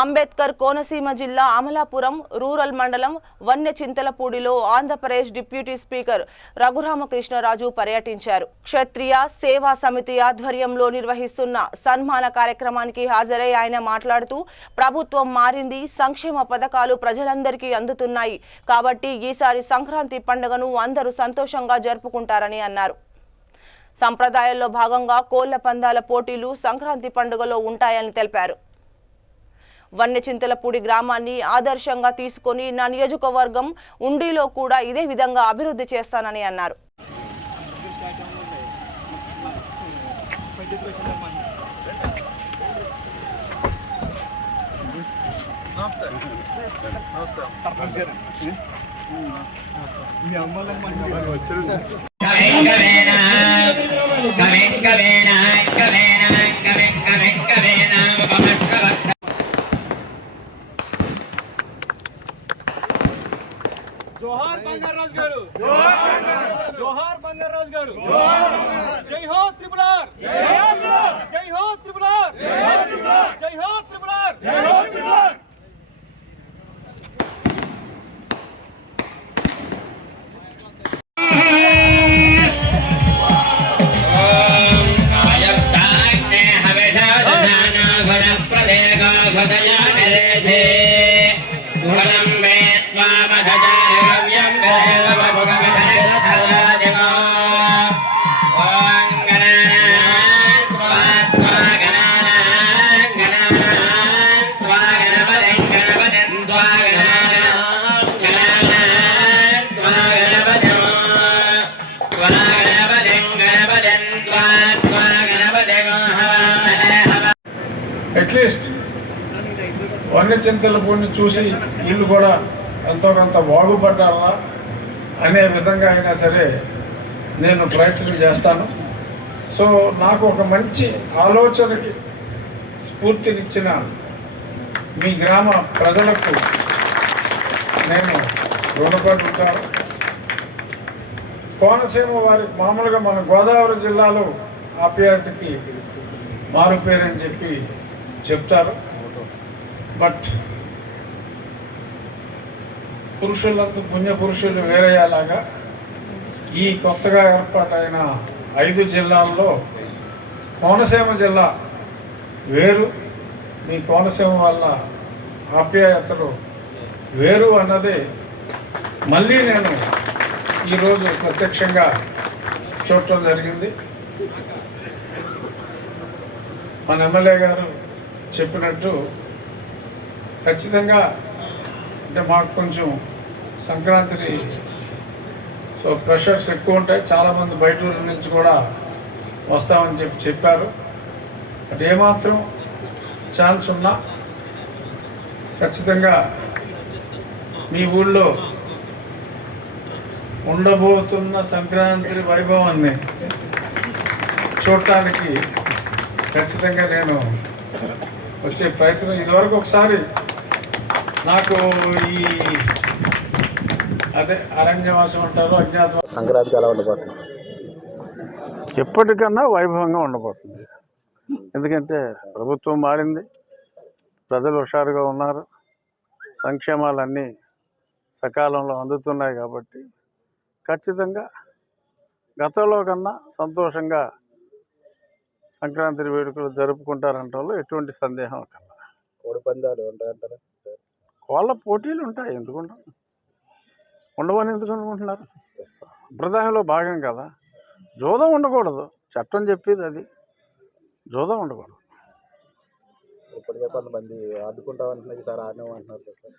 అంబేద్కర్ కోనసీమ జిల్లా అమలాపురం రూరల్ మండలం వన్నెచింతలపూడిలో Andhra Pradesh deputy speaker Raghuramakrishnaraju పర్యటించారు. క్షత్రియ సేవా సమితి ఆధ్వర్యంలో నిర్వహిస్తున్న సన్మాన కార్యక్రమానికి హాజరై ఆయన మాట్లాడుతూ ప్రభుత్వం మారింది, సంక్షేమ పథకాలు ప్రజలందరికీ అందుతున్నాయి కాబట్టి ఈసారి సంక్రాంతి పండుగను అందరూ సంతోషంగా జరుపుకుంటారని అన్నారు. సంప్రదాయాల్లో భాగంగా కోళ్ల పందాల పోటీలు సంక్రాంతి పండుగలో ఉంటాయని తెలిపారు. వన్నెచింతలపూడి గ్రామాన్ని ఆదర్శంగా తీసుకొని నా నియోజకవర్గం ఉండిలో కూడా ఇదే విధంగా అభివృద్ధి చేస్తానని అన్నారు. जोहार बंगाराज गारू, जोहार बंगाराज गारू, जय हो त्रिपुरार, जय हो त्रिपुरार, जय हो त्रिपुरार, जय हो त्रिपुरार। అట్లీస్ట్ వన్నెచింతలపూడిని చూసి వీళ్ళు కూడా ఎంతో కొంత బాగుపడ్డారా అనే విధంగా అయినా సరే నేను ప్రయత్నం చేస్తాను. సో నాకు ఒక మంచి ఆలోచనకి స్ఫూర్తినిచ్చిన మీ గ్రామ ప్రజలకు నేను రుణపడి ఉంటాను. కోనసీమ వారి మామూలుగా మన గోదావరి జిల్లాలో ఆప్యాయతకి మారుపేరని చెప్పి చెప్తారు. బట్ పురుషులంతా పుణ్య పురుషులు వేరేలాగా ఈ కొత్తగా ఏర్పాటైన 5 జిల్లాల్లో కోనసీమ జిల్లా వేరు, మీ కోనసీమ వల్ల ఆప్యాయతలు వేరు అన్నదే మళ్ళీ నేను ఈరోజు ప్రత్యక్షంగా చూడటం జరిగింది. మన ఎమ్మెల్యే గారు చెప్పినట్టు ఖచ్చితంగా అంటే మాకు కొంచెం సంక్రాంతి సో ప్రెషర్స్ ఎక్కువ ఉంటాయి, చాలామంది బయట ఊళ్ళ నుంచి కూడా వస్తామని చెప్పారు. అంటే ఏమాత్రం ఛాన్స్ ఉన్నా ఖచ్చితంగా మీ ఊళ్ళో ఉండబోతున్న సంక్రాంతి వైభవాన్ని చూడటానికి ఖచ్చితంగా నేను వచ్చే ప్రయత్నం. ఇదివరకు ఒకసారి నాకు ఈ అదే అరణ్యవాసం అంటారు, అజ్ఞాతవాసం, సంక్రాంతి ఎలా ఉండబోతుంది? ఎప్పటికన్నా వైభవంగా ఉండబోతుంది. ఎందుకంటే ప్రభుత్వం మారింది, ప్రజలు హుషారుగా ఉన్నారు, సంక్షేమాలన్నీ సకాలంలో అందుతున్నాయి కాబట్టి ఖచ్చితంగా గతంలో కన్నా సంతోషంగా సంక్రాంతి వేడుకలు జరుపుకుంటారంటే ఎటువంటి సందేహం కన్నా. కోడి పందాలు ఉంటాయంటారా? కోళ్ళ పోటీలు ఉంటాయి, ఎందుకుంటాం, ఉండవని ఎందుకు అనుకుంటున్నారు? సంప్రదాయంలో భాగం కదా. జోదం ఉండకూడదు, చట్టం చెప్పేది అది, జోదం ఉండకూడదు. ఇప్పటికే కొంతమంది ఆడుకుంటామంటున్నారు, ఈసారి ఆడినామంటున్నారు సార్.